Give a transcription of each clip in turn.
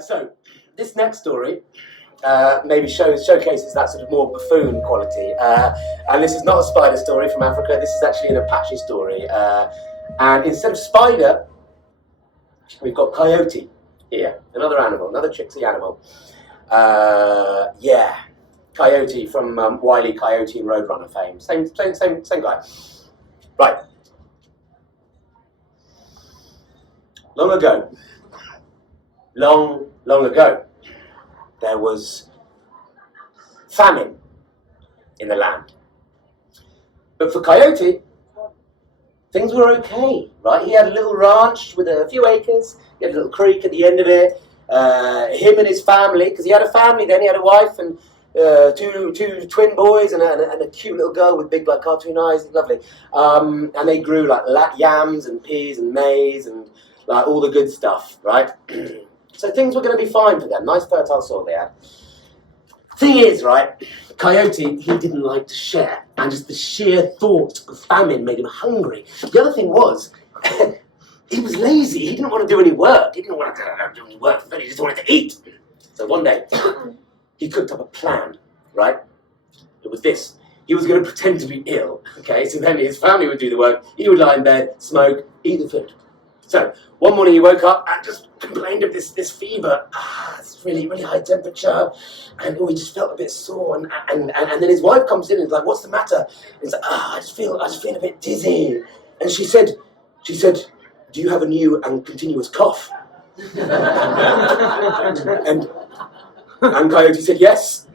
So this next story maybe showcases that sort of more buffoon quality. And this is not a spider story from Africa. This is actually an Apache story. And instead of spider, we've got coyote here, another animal, another tricksy animal. Yeah, Coyote from Wile E. Coyote and Roadrunner fame. Same guy. Right. Long ago, long ago, there was famine in the land. But for Coyote, things were okay, right? He had a little ranch with a few acres. He had a little creek at the end of it. Him and his family, because he had a family then, he had a wife and two twin boys and a cute little girl with big like cartoon eyes, lovely. And they grew like yams and peas and maize and like all the good stuff, right? So things were going to be fine for them. Nice fertile soil they had. Thing is, right, Coyote, he didn't like to share, and just the sheer thought of famine made him hungry. The other thing was, he was lazy. He didn't want to do any work. He didn't want to do any work. He just wanted to eat. So one day, he cooked up a plan, right? It was this. He was going to pretend to be ill, okay? So then his family would do the work. He would lie in bed, smoke, eat the food. So one morning he woke up and just complained of this fever. It's really high temperature, and he just felt a bit sore. And then his wife comes in and is like, "What's the matter?" And he's like, I just feel a bit dizzy. And she said, "Do you have a new and continuous cough?" and Coyote said, "Yes."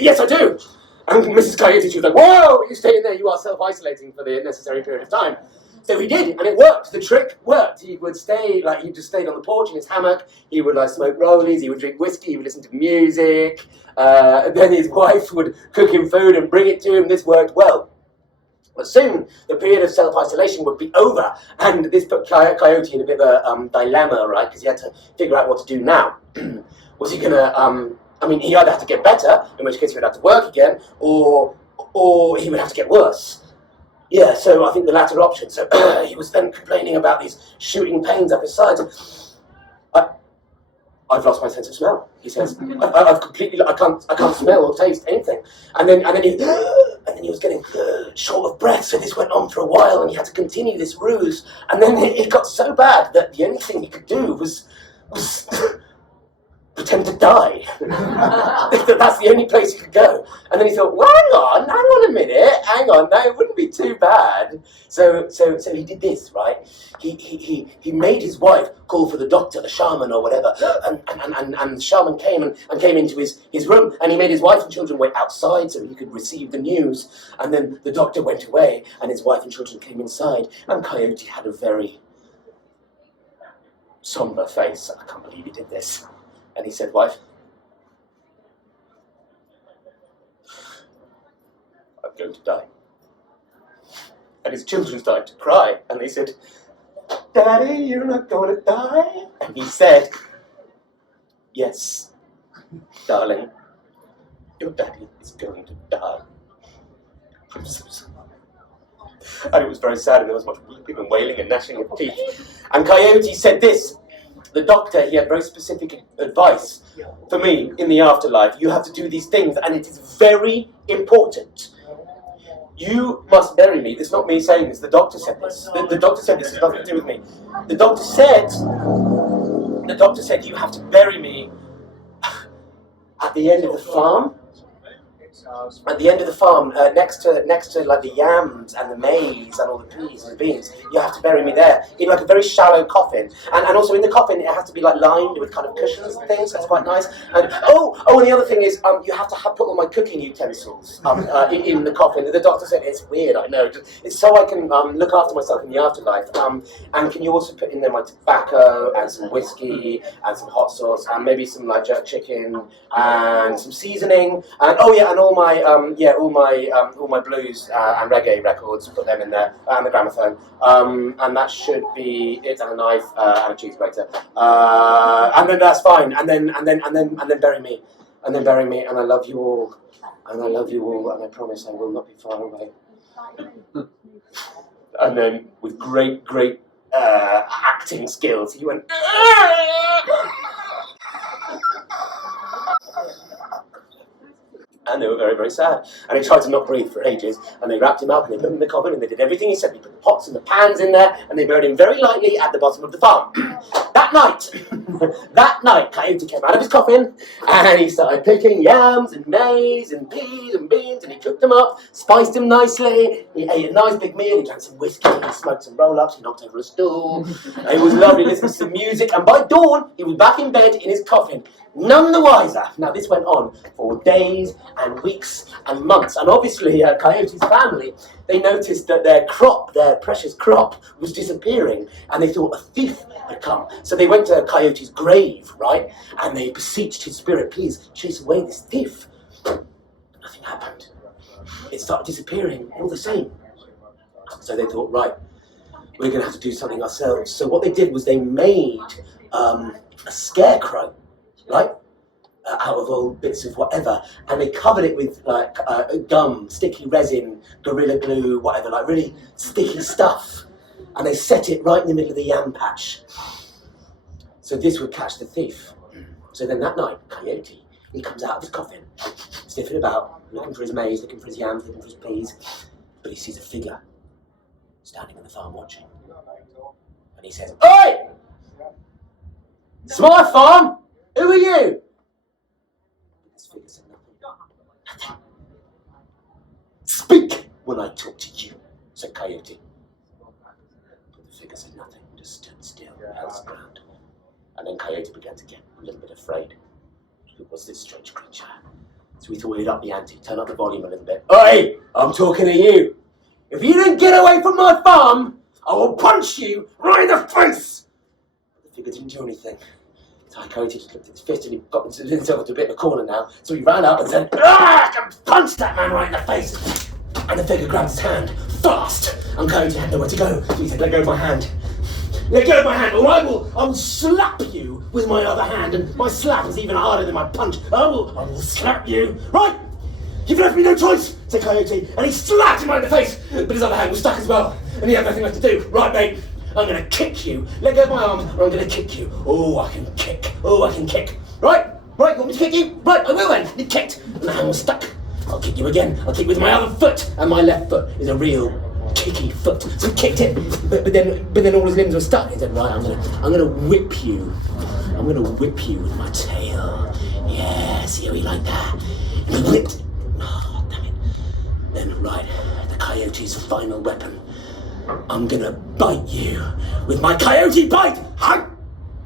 "Yes, I do." And Mrs. Coyote, she was like, "Whoa, you stay in there, you are self-isolating for the necessary period of time." So he did, and it worked. The trick worked. He would stay, he just stayed on the porch in his hammock. He would smoke rollies, he would drink whiskey, he would listen to music. Then his wife would cook him food and bring it to him. This worked well. But soon, the period of self-isolation would be over, and this put Coyote in a bit of a dilemma, right? Because he had to figure out what to do now. Was he gonna, he either had to get better, in which case he would have to work again, or he would have to get worse. Yeah, so I think the latter option. So he was then complaining about these shooting pains up his sides. I've lost my sense of smell, he says. I've completely, I can't smell or taste anything. And then he was getting short of breath, so this went on for a while, and he had to continue this ruse. And then it got so bad that the only thing he could do was pretend to die. That's the only place he could go. And then he thought, well, hang on a minute, no, it wouldn't be too bad. So he did this, right? He made his wife call for the doctor, the shaman or whatever, and the shaman came and came into his room, and he made his wife and children wait outside so he could receive the news. And then the doctor went away, and his wife and children came inside, and Coyote had a very somber face. I can't believe he did this. And he said, "Wife, I'm going to die." And his children started to cry, and they said, "Daddy, you're not going to die?" And he said, "Yes, darling, your daddy is going to die. I'm so sorry." And it was very sad, and there was much weeping and wailing and gnashing of teeth. And Coyote said this. The doctor, he had very specific advice for me in the afterlife. You have to do these things, and it is very important. You must bury me. This is not me saying this. The doctor said this. The doctor said this has nothing to do with me. The doctor said you have to bury me at the end of the farm. At the end of the farm, next to like the yams and the maize and all the peas and the beans, you have to bury me there in like a very shallow coffin, and also in the coffin it has to be like lined with kind of cushions and things. So it's quite nice. And and the other thing is you have to put all my cooking utensils in the coffin. The doctor said it's weird, I know. It's so I can look after myself in the afterlife. And can you also put in there my tobacco and some whiskey and some hot sauce and maybe some like jerk chicken and some seasoning and and all my blues and reggae records, put them in there, and the gramophone, and that should be it, and a knife and a cheese grater, and then that's fine, and then bury me, and I love you all, and I promise I will not be far away. And then with great acting skills. He went, and they were very, very sad. And he tried to not breathe for ages, and they wrapped him up, and they put him in the coffin, and they did everything he said. They put the pots and the pans in there, and they buried him very lightly at the bottom of the farm. That night, Coyote came out of his coffin, and he started picking yams and maize and peas and beans, and he cooked them up, spiced them nicely. He ate a nice big meal. He drank some whiskey, he smoked some roll-ups, he knocked over a stool. It was lovely, listening to some music, and by dawn, he was back in bed in his coffin, none the wiser. Now, this went on for days and weeks and months, and obviously, Coyote's family, they noticed that their crop, their precious crop, was disappearing, and they thought a thief had come. So they went to Coyote's grave, right, and they beseeched his spirit, please chase away this thief. Nothing happened. It started disappearing all the same. So they thought, right, we're going to have to do something ourselves. So what they did was they made a scarecrow, right, out of old bits of whatever, and they covered it with like gum, sticky resin, Gorilla Glue, whatever, like really sticky stuff, and they set it right in the middle of the yam patch. So this would catch the thief. So then that night, Coyote, he comes out of his coffin, sniffing about, looking for his maize, looking for his yams, looking for his peas, but he sees a figure standing on the farm watching, and he says, "Oi! It's my farm! Who are you?" This figure said nothing. "Speak when I talk to you," said Coyote. But the figure said nothing, just stood still, held his ground. And then Coyote began to get a little bit afraid. Who was this strange creature? So he thought he'd up the ante, turn up the volume a little bit. "Oi! I'm talking to you. If you don't get away from my farm, I will punch you right in the face." But the figure didn't do anything. So Coyote just looked at his fist, and he got himself into a bit of a corner now. So he ran up and said, "Ah, I can punch that man right in the face." And the figure grabbed his hand, fast, and Coyote had nowhere to go. So he said, "Let go of my hand. Let go of my hand, or I will slap you with my other hand, and my slap is even harder than my punch. I will slap you. Right? You've left me no choice," said Coyote, and he slapped him right in the face, but his other hand was stuck as well, and he had nothing left to do. "Right, mate, I'm going to kick you. Let go of my arm, or I'm going to kick you. Oh, I can kick. Oh, I can kick. Right, you want me to kick you? Right, I will then." He kicked, and the hand was stuck. "I'll kick you again. I'll kick with my other foot," and my left foot is a real kicky foot. So he kicked it, but then all his limbs were stuck. He said, "Right, I'm gonna whip you. I'm gonna whip you with my tail. Yeah, see how he like that?" And he whipped. Oh, damn it. Then, right, the Coyote's final weapon. "I'm gonna bite you with my coyote bite."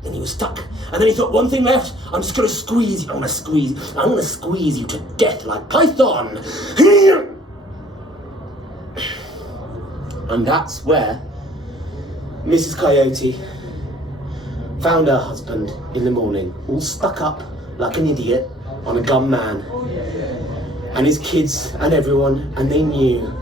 Then he was stuck. And then he thought, one thing left. I'm just gonna squeeze you. I'm gonna squeeze you to death like Python. And that's where Mrs. Coyote found her husband in the morning, all stuck up like an idiot on a gum man. And his kids and everyone, and they knew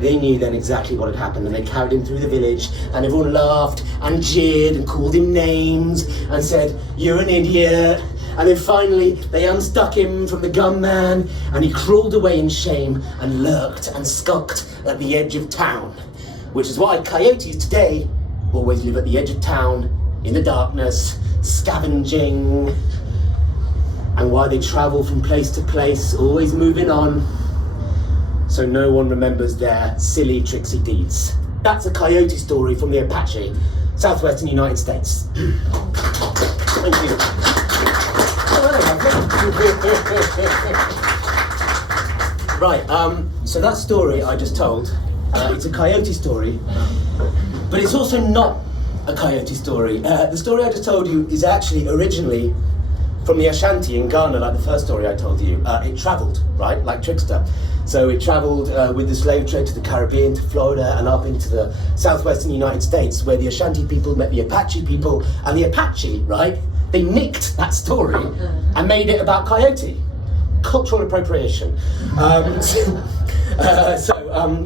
then exactly what had happened, and they carried him through the village, and everyone laughed and jeered and called him names and said, "You're an idiot." And then finally they unstuck him from the gum man, and he crawled away in shame and lurked and skulked at the edge of town, which is why coyotes today always live at the edge of town in the darkness, scavenging, and why they travel from place to place, always moving on, so no one remembers their silly, tricksy deeds. That's a coyote story from the Apache, southwestern United States. Thank you. Right, so that story I just told, it's a coyote story, but it's also not a coyote story. The story I just told you is actually originally from the Ashanti in Ghana, like the first story I told you. It travelled, right, like Trickster. So it travelled with the slave trade to the Caribbean, to Florida, and up into the southwestern United States, where the Ashanti people met the Apache people, and the Apache, right, they nicked that story and made it about coyote. Cultural appropriation.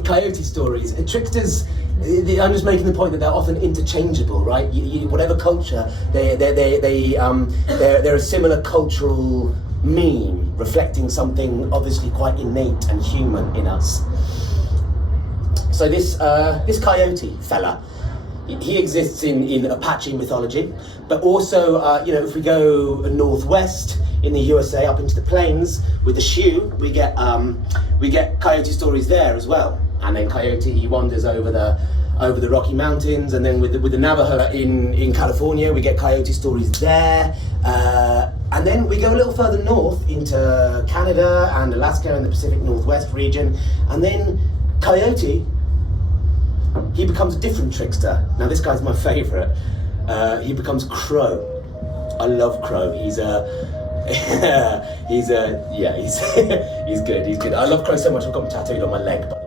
Coyote stories. Tricksters, I'm just making the point that they're often interchangeable, right? Whatever culture, they're a similar cultural meme, reflecting something obviously quite innate and human in us. So this coyote fella, he exists in Apache mythology, but also, if we go northwest in the USA up into the plains with the Sioux, we get coyote stories there as well. And then Coyote, he wanders over the Rocky Mountains, and then with the Navajo in California, we get coyote stories there. And then we go a little further north into Canada and Alaska and the Pacific Northwest region, and then Coyote, he becomes a different trickster. Now this guy's my favourite. He becomes Crow. I love Crow. He's he's good. I love Crow so much I've got him tattooed on my leg, by the way.